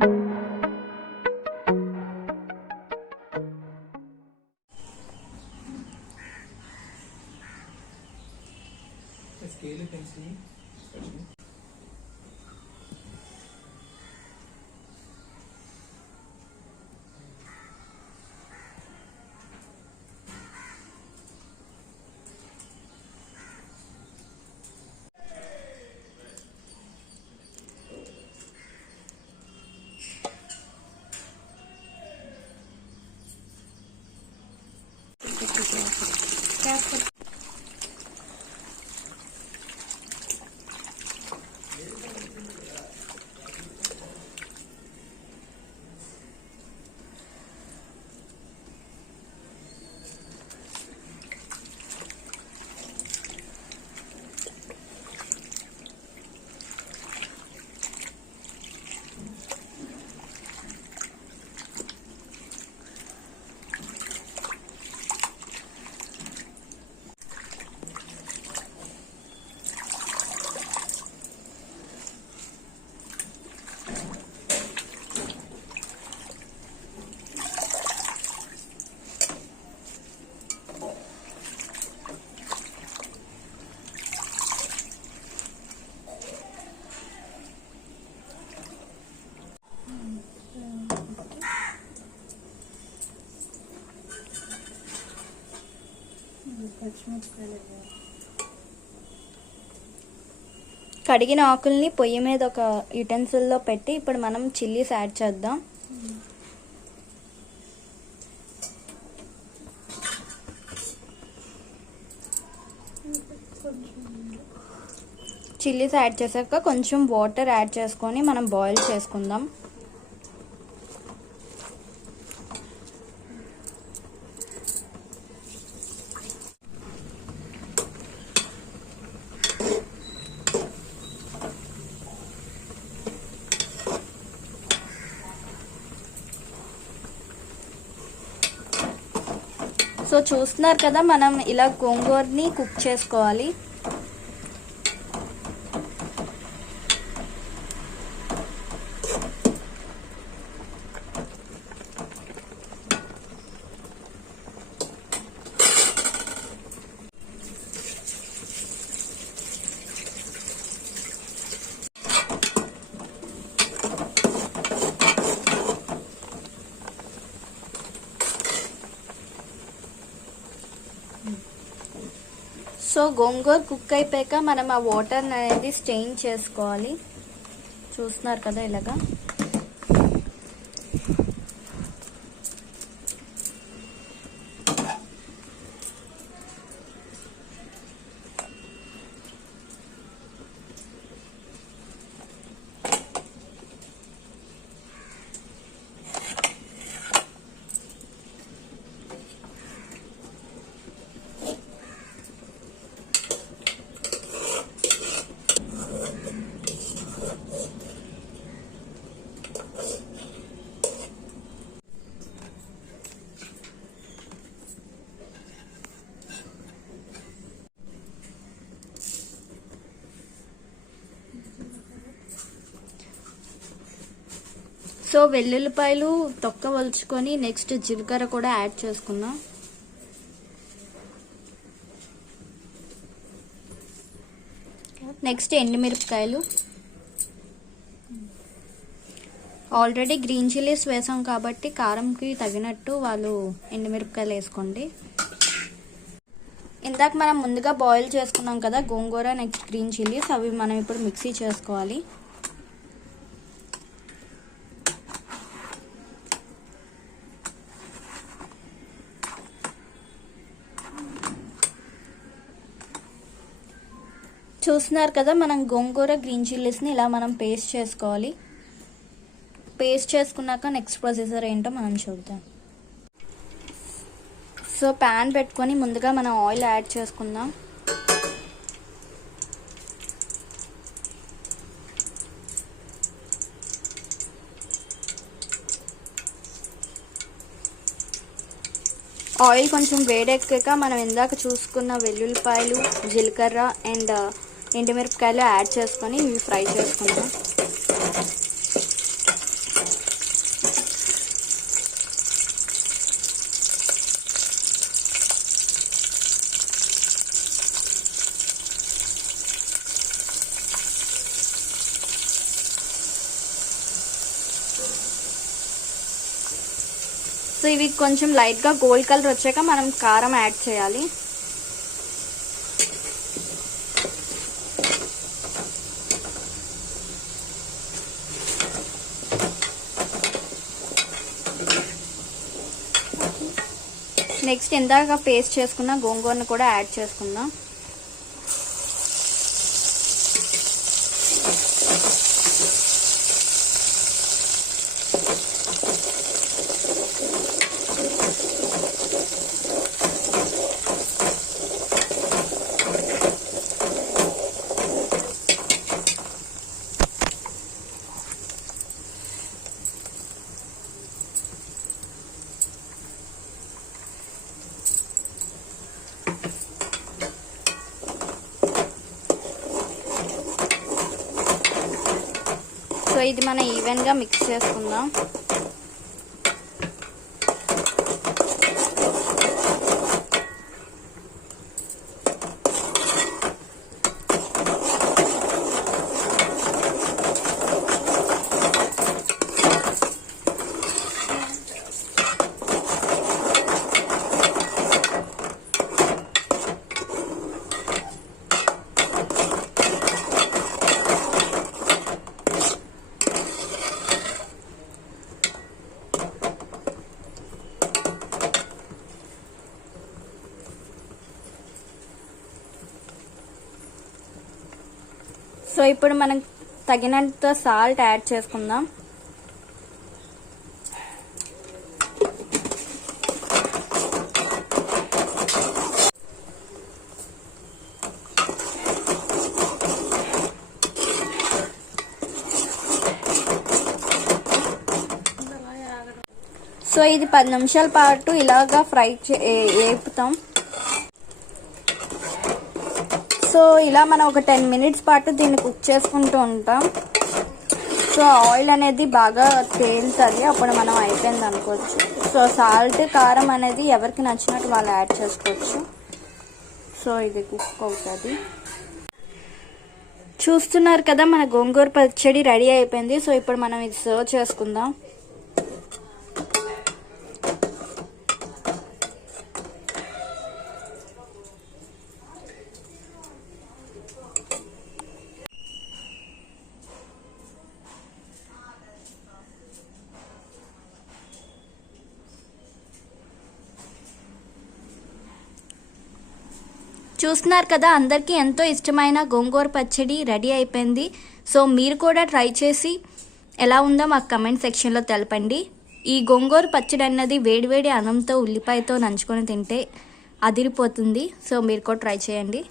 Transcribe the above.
Scale you can see, especially. కడిగిన ఆకుల్ని పొయ్యి మీద ఒక యుటెన్సిల్లో పెట్టి ఇప్పుడు మనం చిల్లీస్ యాడ్ చేద్దాం. చిల్లీస్ యాడ్ చేశాక కొంచెం వాటర్ యాడ్ చేసుకొని మనం బాయిల్ చేసుకుందాం. సో చూస్తున్నారు కదా, మనం ఇలా గోంగూరని కుక్ చేసుకోవాలి. సో గోంగూర కుక్ అయిపోయాక మనం ఆ వాటర్ అనేది స్టెయిన్ చేసుకోవాలి. చూస్తున్నారు కదా ఇలాగా. సో వెల్లుల్లిపాయలు తొక్క వలుచుకొని నెక్స్ట్ జీలకర్ర కూడా యాడ్ చేసుకుందాం. నెక్స్ట్ ఎండుమిరపకాయలు. ఆల్రెడీ గ్రీన్ చిల్లీస్ వేసాం కాబట్టి కారంకి తగినట్టు వాళ్ళు ఎండుమిరపకాయలు వేసుకోండి. ఇందాక మనం ముందుగా బాయిల్ చేసుకున్నాం కదా గోంగూర, నెక్స్ట్ గ్రీన్ చిల్లీస్, అవి మనం ఇప్పుడు మిక్సీ చేసుకోవాలి. చూస్తున్నారు కదా, మనం గోంగూర గ్రీన్ చిల్లీస్ని ఇలా మనం పేస్ట్ చేసుకోవాలి. పేస్ట్ చేసుకున్నాక నెక్స్ట్ ప్రొసీజర్ ఏంటో మనం చూద్దాం. సో ప్యాన్ పెట్టుకొని ముందుగా మనం ఆయిల్ యాడ్ చేసుకుందాం. ఆయిల్ కొంచెం వేడెక్కాక మనం ఇందాక చూసుకున్న వెల్లుల్లిపాయలు, జీలకర్ర అండ్ ఎండుమిరపకాయలు యాడ్ చేసుకొని ఇవి ఫ్రై చేసుకుందాం. సో ఇవి కొంచెం లైట్గా గోల్డ్ కలర్ వచ్చాక మనం కారం యాడ్ చేయాలి. నెక్స్ట్ ఇందాక పేస్ట్ చేసుకున్న గోంగూరను కూడా యాడ్ చేసుకుందాం. సో ఇది మనం ఈవెన్గా మిక్స్ చేసుకుందాం. సో ఇప్పుడు మనం తగినంత సాల్ట్ యాడ్ చేసుకుందాం. సో ఇది 10 నిమిషాల పాటు ఇలాగా వేపుతాం. సో ఇలా మనం ఒక 10 మినిట్స్ పాటు దీన్ని కుక్ చేసుకుంటూ ఉంటాం. సో ఆయిల్ అనేది బాగా తేలుతుంది, అప్పుడు మనం అయిపోయింది అనుకోవచ్చు. సో సాల్ట్ కారం అనేది ఎవరికి నచ్చినట్టు వాళ్ళు యాడ్ చేసుకోవచ్చు. సో ఇది కుక్ అవుతుంది. చూస్తున్నారు కదా, మన గోంగూర పచ్చడి రెడీ అయిపోయింది. సో ఇప్పుడు మనం ఇది సర్వ్ చేసుకుందాం. చూస్తున్నారు కదా, అందరికీ ఎంతో ఇష్టమైన గోంగూర పచ్చడి రెడీ అయిపోయింది. సో మీరు కూడా ట్రై చేసి ఎలా ఉందో మాకు కమెంట్ సెక్షన్లో తెలపండి. ఈ గోంగూర పచ్చడి అన్నది వేడివేడి అన్నంతో ఉల్లిపాయతో నంచుకొని తింటే అదిరిపోతుంది. సో మీరు కూడా ట్రై చేయండి.